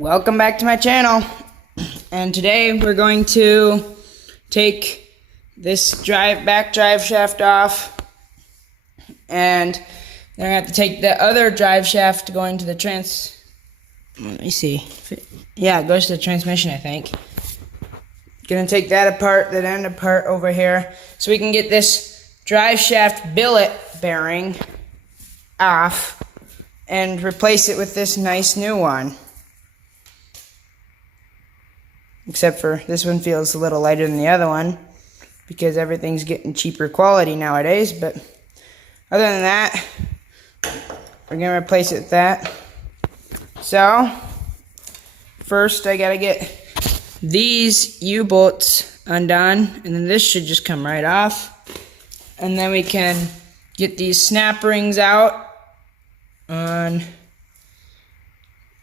Welcome back to my channel, and today we're going to take this back drive shaft off, and then I have to take the other drive shaft going to the let me see, yeah, it goes to the transmission, I think. Gonna take that apart, that end apart over here, so we can get this drive shaft billet bearing off and replace it with this nice new one. Except for this one feels a little lighter than the other one because everything's getting cheaper quality nowadays. But other than that, we're going to replace it with that. So, first I got to get these U-bolts undone, and then this should just come right off. And then we can get these snap rings out on,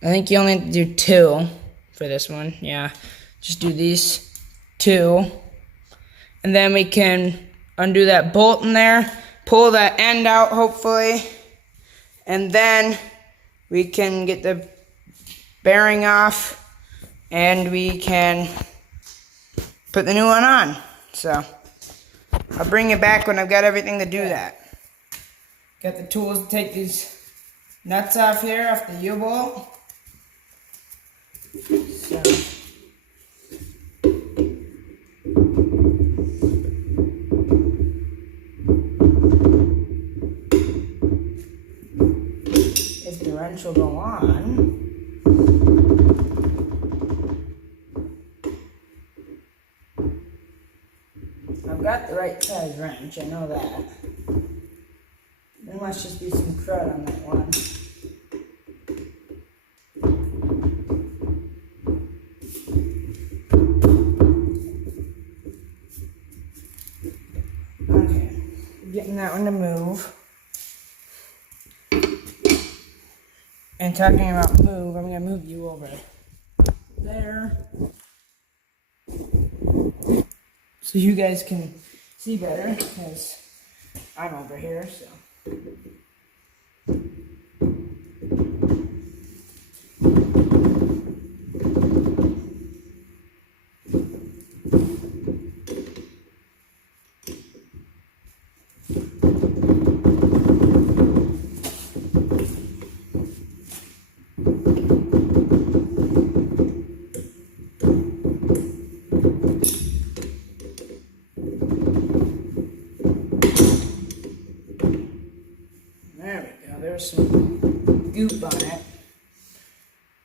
I think you only have to do 2 for this one, yeah. Just do these 2, and then we can undo that bolt in there, pull that end out hopefully, and then we can get the bearing off and we can put the new one on. So I'll bring it back when I've got everything to do that. Got the tools to take these nuts off here, off the U-bolt. So if the wrench will go on, I've got the right size wrench, I know that. There must just be some crud on that one. Okay, getting that one to move. And talking about move, I'm going to move you over there so you guys can see better, because I'm over here, so. There's some goop on it,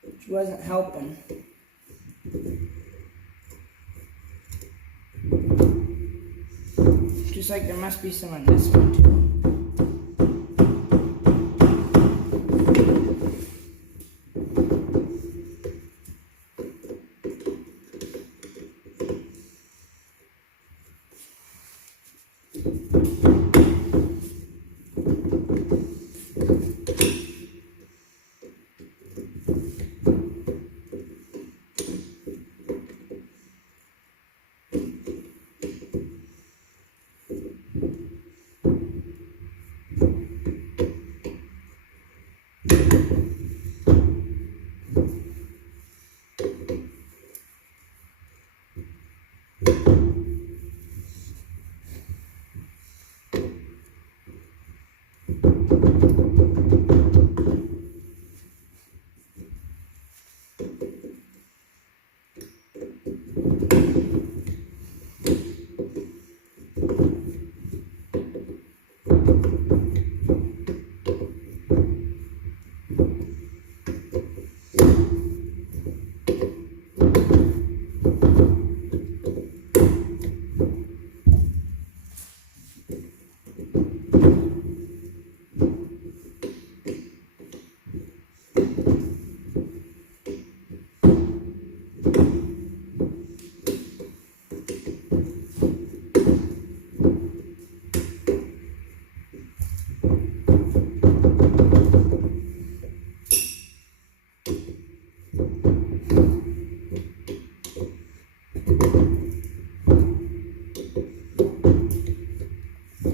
which wasn't helping. Just like there must be some on this one too.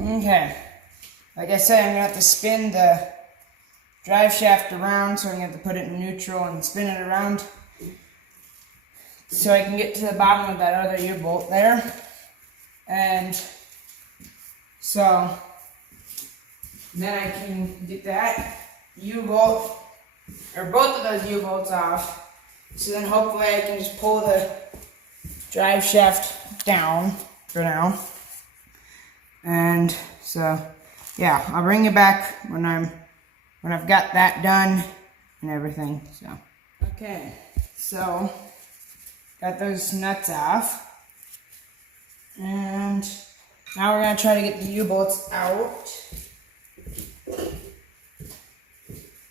Okay, like I said, I'm going to have to spin the drive shaft around, so I'm going to have to put it in neutral and spin it around. so I can get to the bottom of that other U-bolt there. And so then I can get that U-bolt, or both of those U-bolts off. So then hopefully I can just pull the drive shaft down for now. And so yeah, I'll bring you back when I've got that done and everything. So okay, so got those nuts off. And now we're gonna try to get the U-bolts out.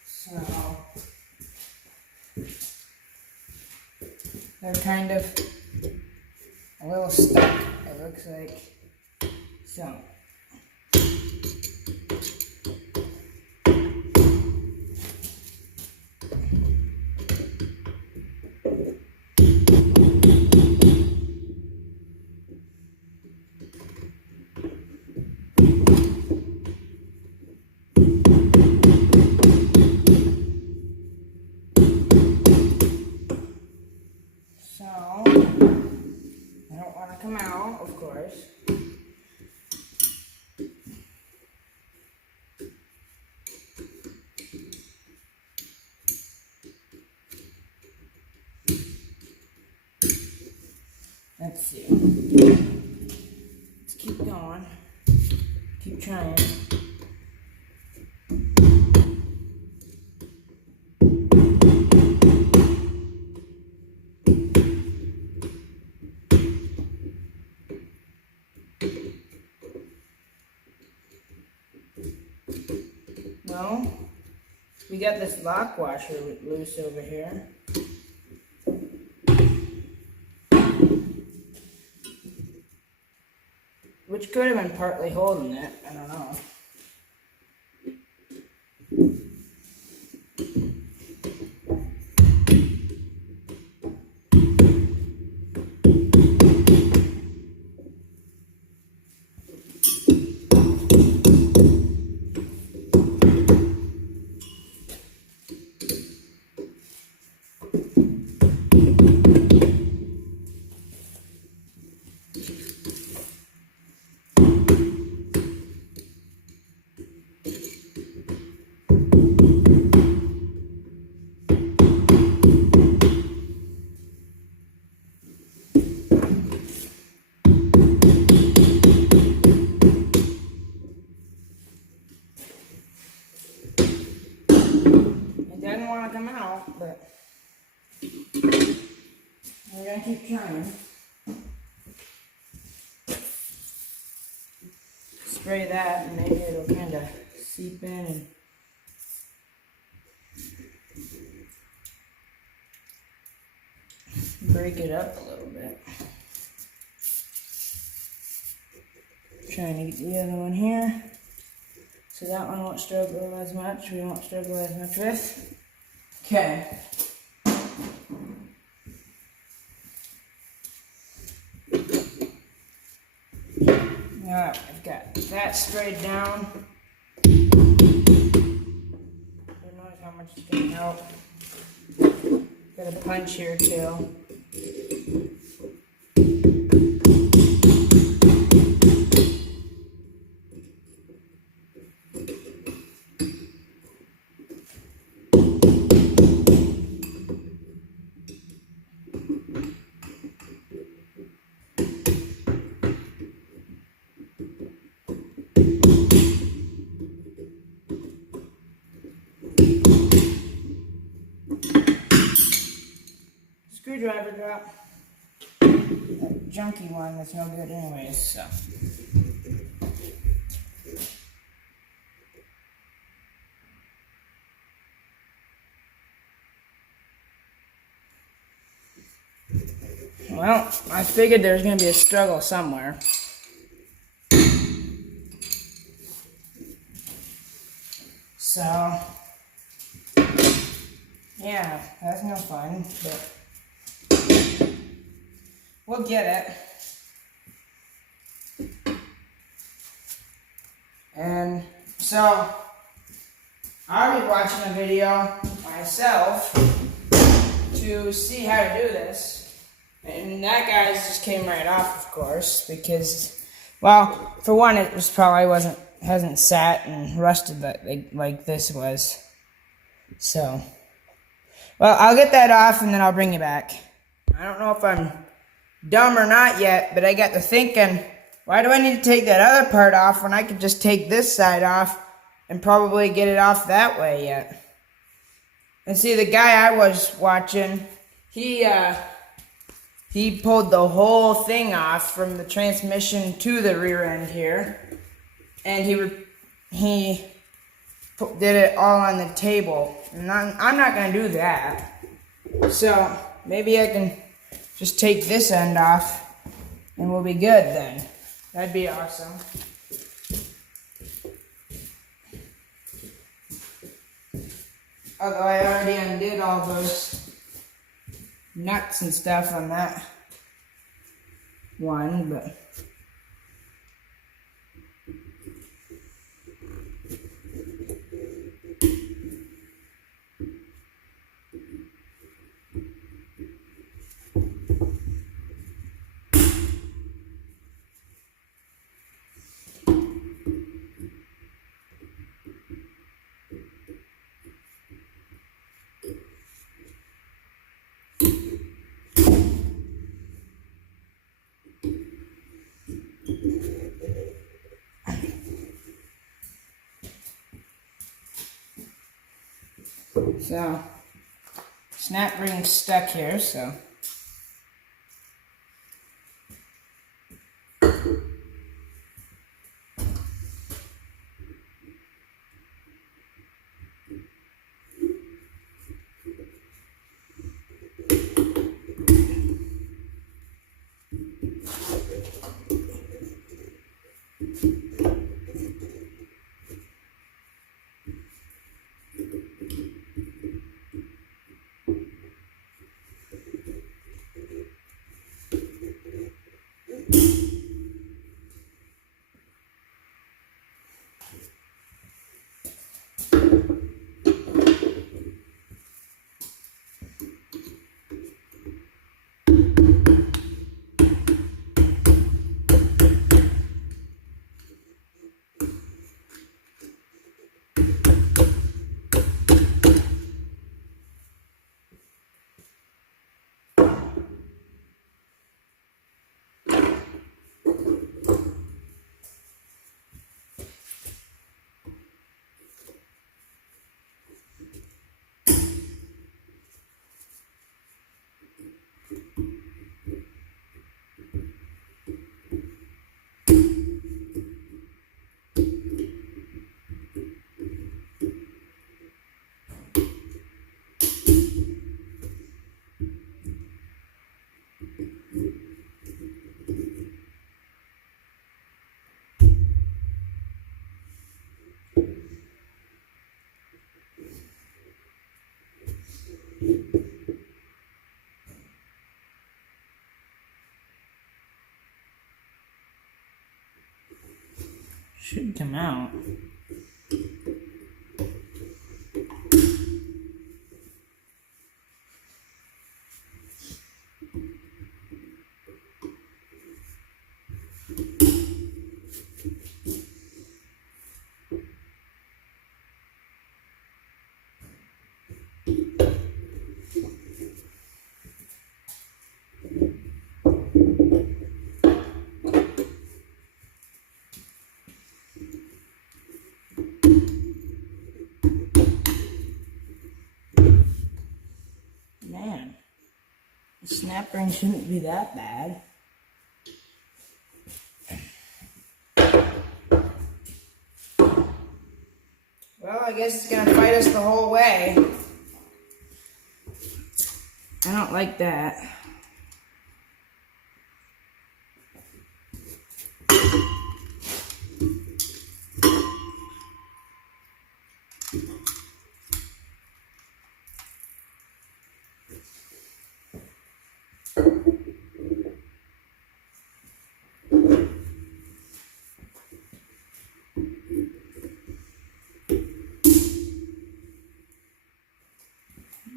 So they're kind of a little stuck, it looks like. So I don't want to come out, of course. Let's see. Let's keep going. Keep trying. No, we got this lock washer loose over here. Which could have been partly holding it, I don't know. Come out, but we're gonna keep trying. Spray that and maybe it'll kind of seep in and break it up a little bit. Trying to get the other one here so that one won't struggle as much. We won't struggle as much with. Okay. Alright, I've got that sprayed down. Who knows how much it's going to help. Got a punch here too. Screwdriver drop. That junky one that's no good anyways, so. Well, I figured there was going to be a struggle somewhere. So, yeah, that's no fun, but we'll get it. And so, I'll be watching a video myself to see how to do this. And that guy's just came right off, of course, because, well, for one, it was probably hasn't sat and rusted like this was. So, well, I'll get that off and then I'll bring you back. I don't know if I'm dumb or not yet, but I got to thinking, why do I need to take that other part off when I could just take this side off and probably get it off that way yet? And see, the guy I was watching, he pulled the whole thing off from the transmission to the rear end here, and he did it all on the table. And I'm not going to do that. So maybe I can just take this end off and we'll be good then. That'd be awesome. Although I already undid all those nuts and stuff on that one, but so snap ring's stuck here, so should come out. Man, the snap ring shouldn't be that bad. Well, I guess it's gonna fight us the whole way. I don't like that.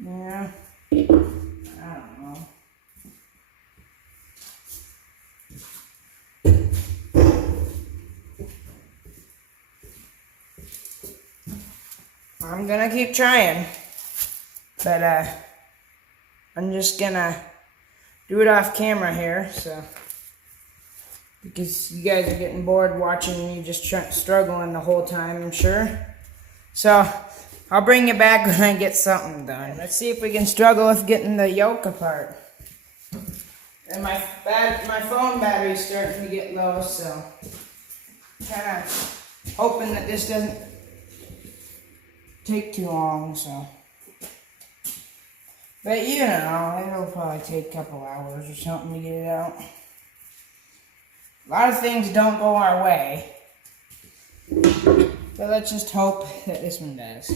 Yeah, I don't know. I'm gonna keep trying. But I'm just gonna do it off camera here, so because you guys are getting bored watching me just struggling the whole time, I'm sure. So I'll bring you back when I get something done. Let's see if we can struggle with getting the yoke apart. And my phone battery's starting to get low, so kind of hoping that this doesn't take too long, so. But you know, it'll probably take a couple hours or something to get it out. A lot of things don't go our way. But let's just hope that this one does.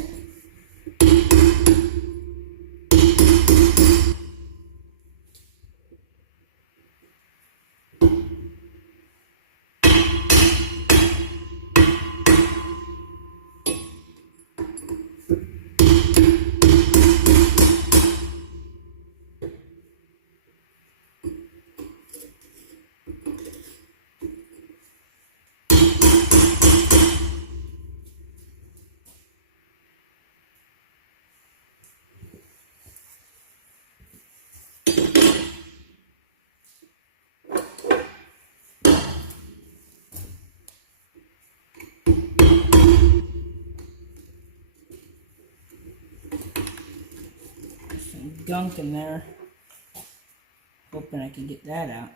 Gunk in there. Hoping I can get that out.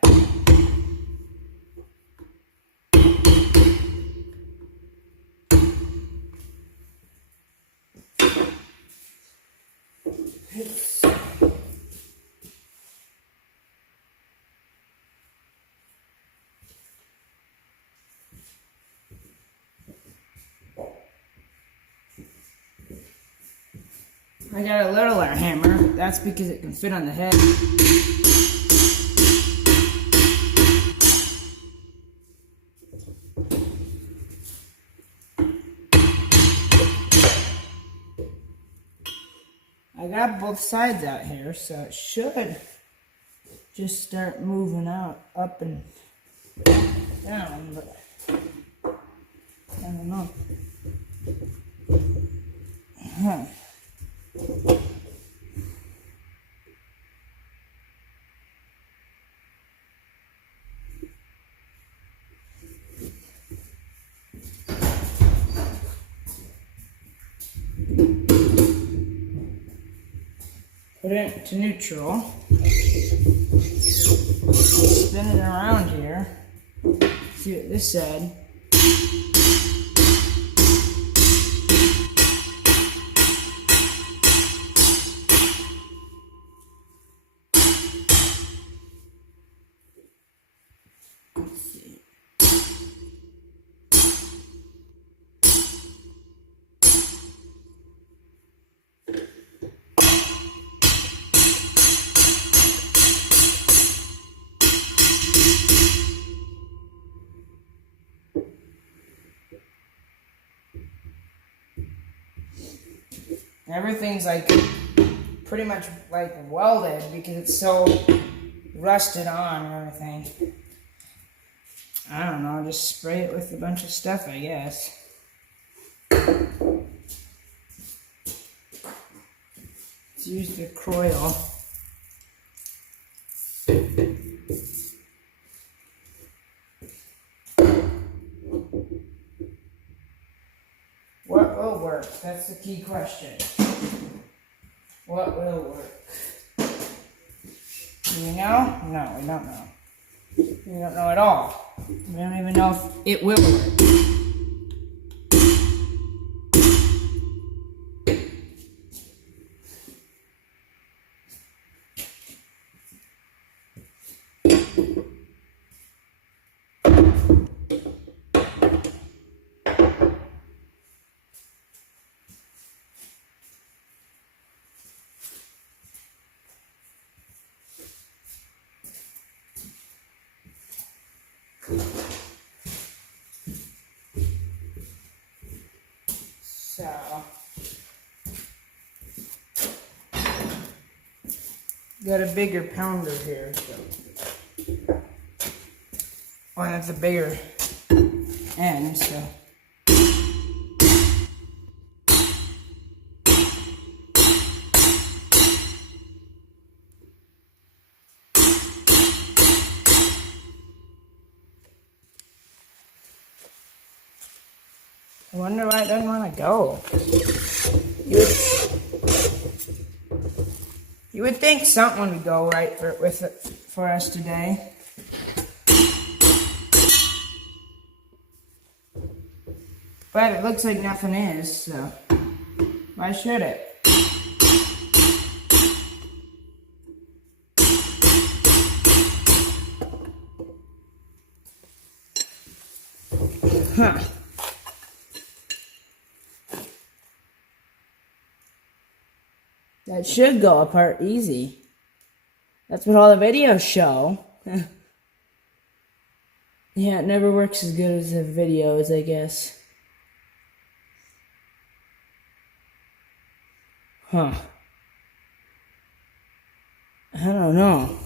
I got a littler hammer. That's because it can fit on the head. I got both sides out here, so it should just start moving out, up and down, but I don't know. Put it to neutral. Spin it around here. See what this said. Let's see. Everything's like pretty much like welded because it's so rusted on and everything. I don't know, just spray it with a bunch of stuff, I guess. Let's use the coil. What will work? That's the key question. What will work? Do we know? No, we don't know. We don't know at all. We don't even know if it will work. So, got a bigger pounder here, so, oh, that's a bigger end, so. I wonder why it doesn't want to go. You would think something would go right for us today. But it looks like nothing is, so why should it? Huh. That should go apart easy. That's what all the videos show. Yeah, it never works as good as the videos, I guess. Huh. I don't know.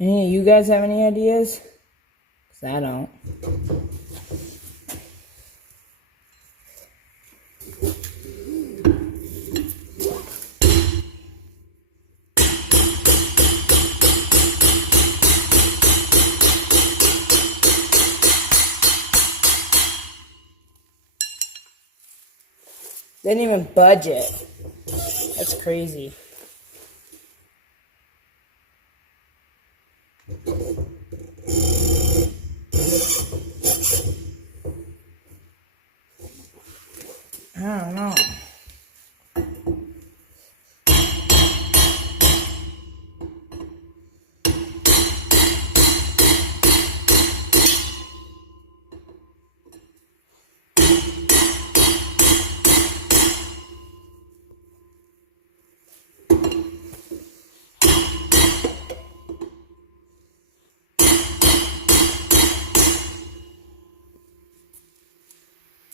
Any of you guys have any ideas? 'Cause I don't. Didn't even budget. That's crazy. I don't know.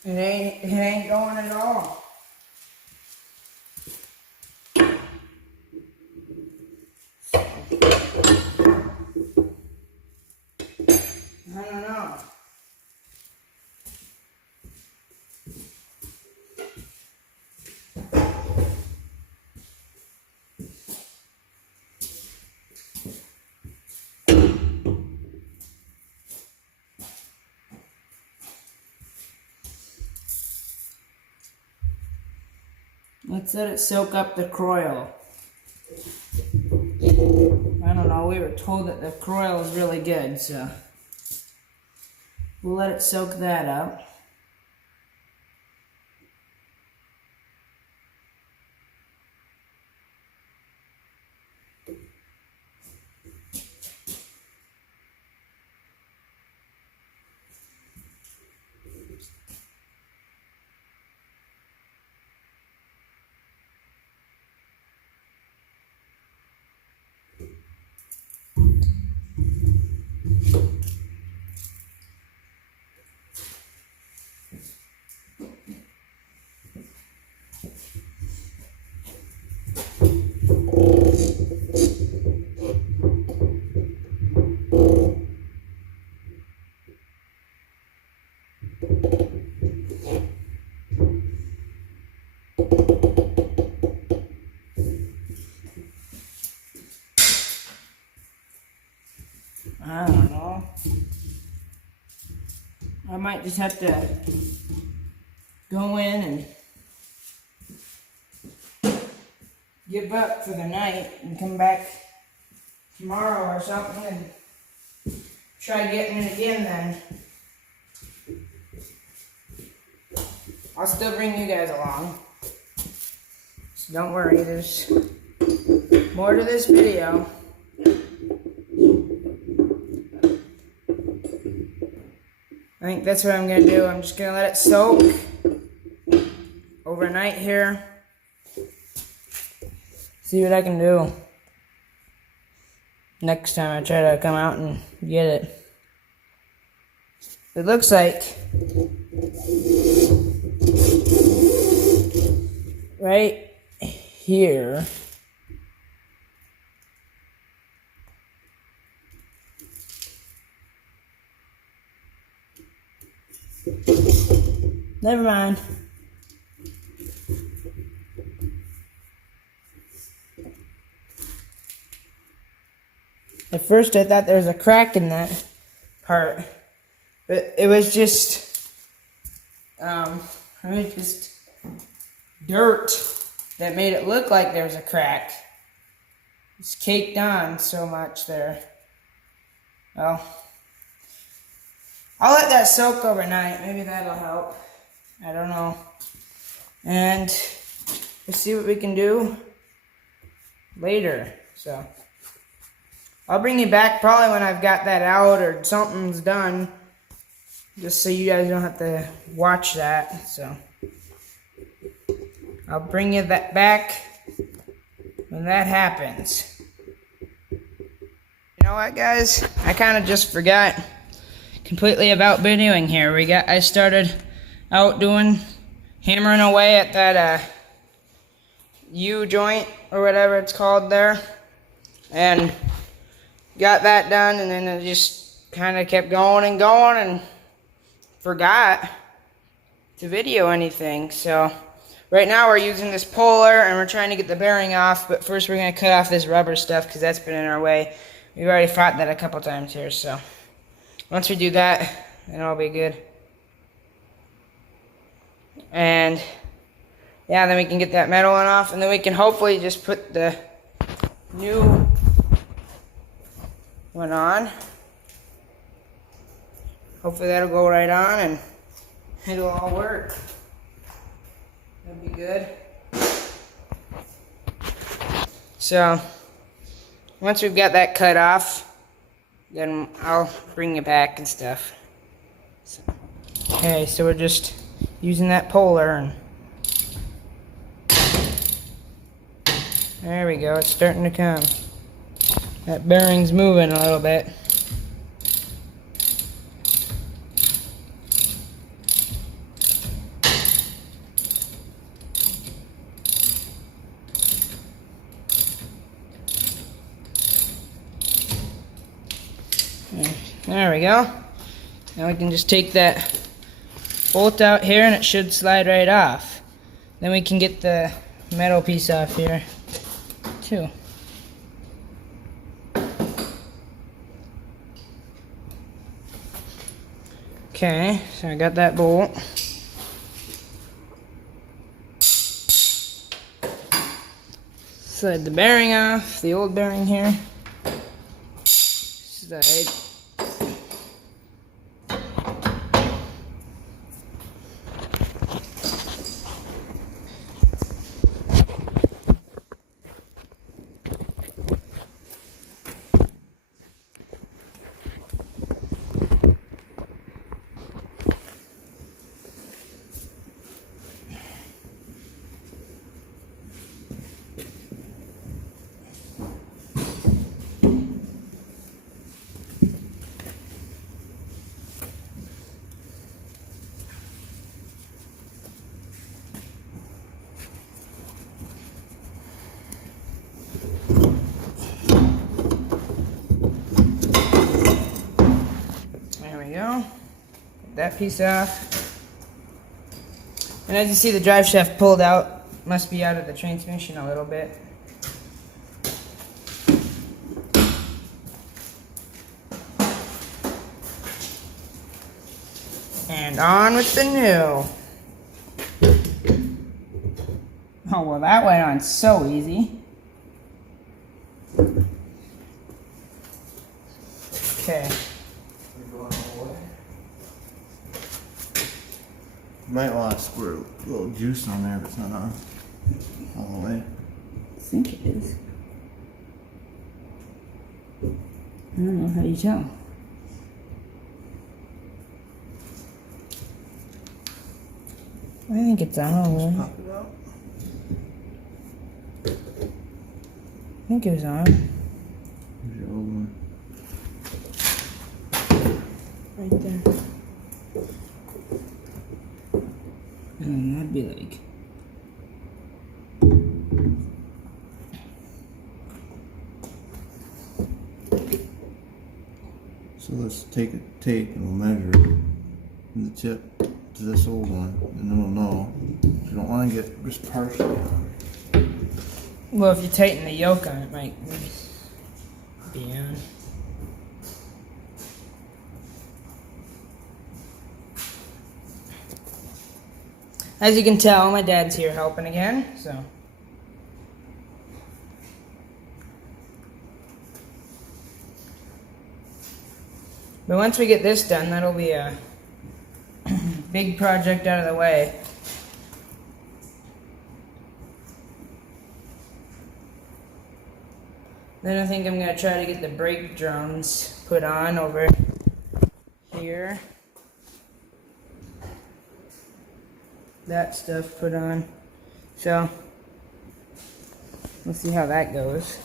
It ain't going at all. I don't know. Let's let it soak up the croil. I don't know, we were told that the croil is really good, so we'll let it soak that up. I don't know. I might just have to go in and give up for the night and come back tomorrow or something and try getting it again then. I'll still bring you guys along. So don't worry, there's more to this video. I think that's what I'm going to do. I'm just going to let it soak overnight here. See what I can do next time I try to come out and get it. It looks like right here Never mind. At first I thought there was a crack in that part, but it was just dirt that made it look like there was a crack. It's caked on so much there. Well, I'll let that soak overnight. Maybe that'll help. I don't know. And we'll see what we can do later. So I'll bring you back probably when I've got that out or something's done, just so you guys don't have to watch that. So I'll bring you that back when that happens. You know what, guys? I kind of just forgot completely about videoing here. I started out hammering away at that U-joint or whatever it's called there, and got that done, and then it just kind of kept going and forgot to video anything. So right now we're using this puller and we're trying to get the bearing off, but first we're going to cut off this rubber stuff because that's been in our way. We've already fought that a couple times here, so once we do that, then it'll be good. And yeah, then we can get that metal one off, and then we can hopefully just put the new one on. Hopefully that'll go right on and it'll all work. That'd be good. So once we've got that cut off, then I'll bring you back and stuff. Okay, so we're just using that puller, and there we go, it's starting to come. That bearing's moving a little bit. There we go. Now we can just take that bolt out here and it should slide right off. Then we can get the metal piece off here too. Okay, so I got that bolt. Slide the bearing off, the old bearing here. Slide. Go. Get that piece off. And as you see, the drive shaft pulled out. Must be out of the transmission a little bit. And on with the new. Oh, well, that went on so easy. Okay. You might want to squirt a little juice on there if it's not on all the way. I think it is. I don't know, how do you tell? I think it's on all the way. Pop it out. I think it was on. Here's your old one. Right there. And that'd be like. So let's take a tape and we'll measure the tip. to this old one, and then we'll know. You don't want to get just partially on. Well, if you tighten the yoke on, it might be on. As you can tell, my dad's here helping again, so. But once we get this done, that'll be a big project out of the way. Then I think I'm going to try to get the brake drums put on over here. That stuff put on. So, let's see how that goes.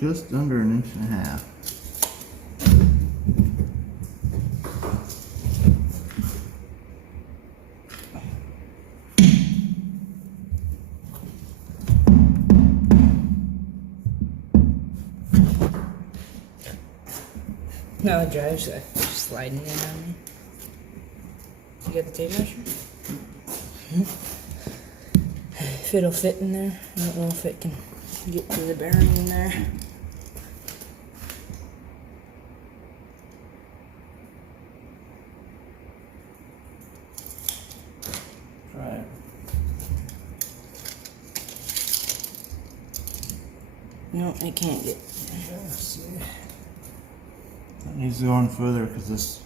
Just under an inch and a half. No, it drives just sliding in on me. You got the tape measure? If it'll fit in there. I don't know if it can get to the bearing in there. Try it. No, it can't get. Let's see. That needs to go on further because this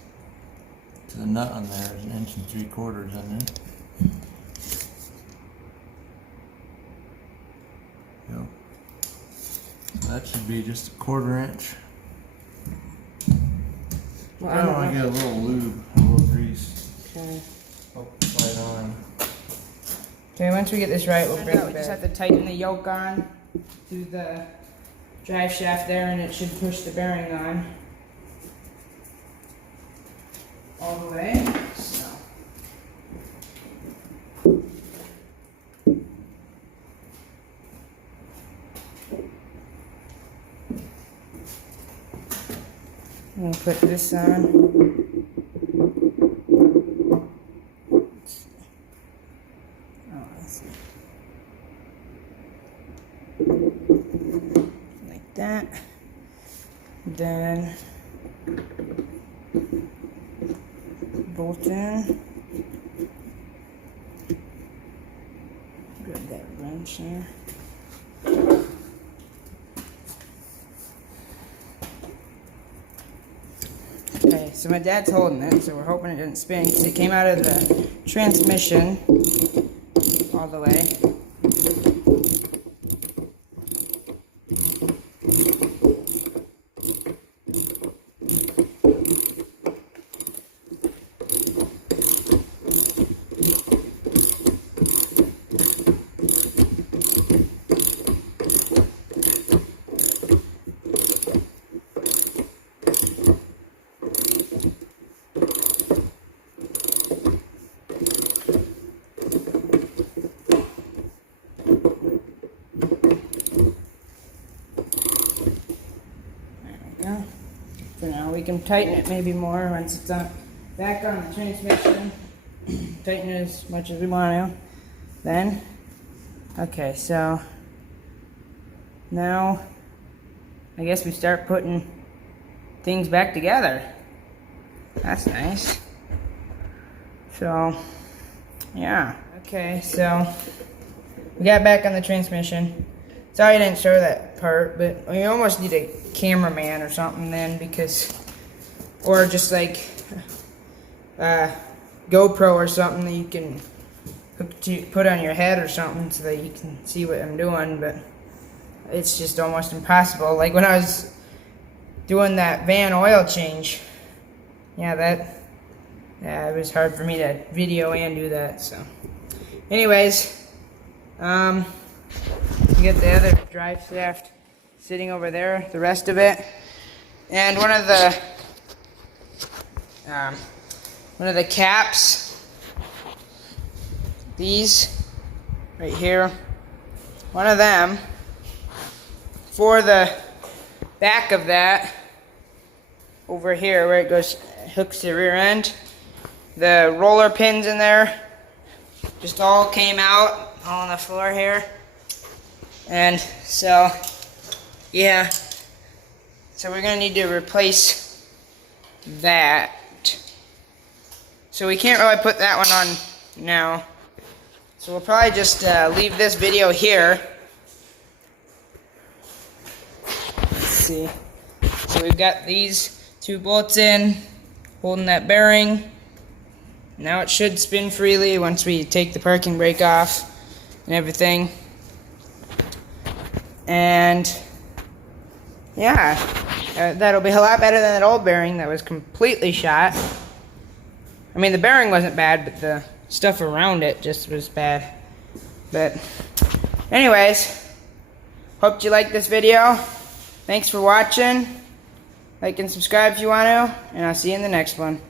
to the nut on there is 1 3/4 inches in there. Yep. So that should be just 1/4 inch. Well, I want to get a little lube, a little grease. Okay. Right on. Okay, once we get this right, we'll bring it back. We just have to tighten the yoke on through the drive shaft there, and it should push the bearing on all the way. So. I'm gonna put this on. Oh, let's see. Like that. Then bolt in. Grab that wrench there. Okay, so my dad's holding it, so we're hoping it doesn't spin because it came out of the transmission all the way. For now, we can tighten it maybe more once it's back on the transmission. Tighten it as much as we want to. Then, okay, so now I guess we start putting things back together. That's nice. So, yeah. Okay, so we got back on the transmission. Sorry I didn't show that part, but we almost need a cameraman or something then, because, or just like GoPro or something that you can put on your head or something so that you can see what I'm doing, but it's just almost impossible. Like when I was doing that van oil change, yeah, it was hard for me to video and do that, so. Anyways, You get the other drive shaft sitting over there, the rest of it. And one of the caps, these right here, one of them for the back of that over here where it goes hooks the rear end. The roller pins in there just all came out all on the floor here. And so yeah, so we're gonna need to replace that. So we can't really put that one on now. So we'll probably just leave this video here. Let's see. So we've got these 2 bolts in, holding that bearing. Now it should spin freely once we take the parking brake off and everything. And yeah, that'll be a lot better than that old bearing that was completely shot. I mean, the bearing wasn't bad, but the stuff around it just was bad. But anyways, hope you liked this video. Thanks for watching. Like and subscribe if you want to, and I'll see you in the next one.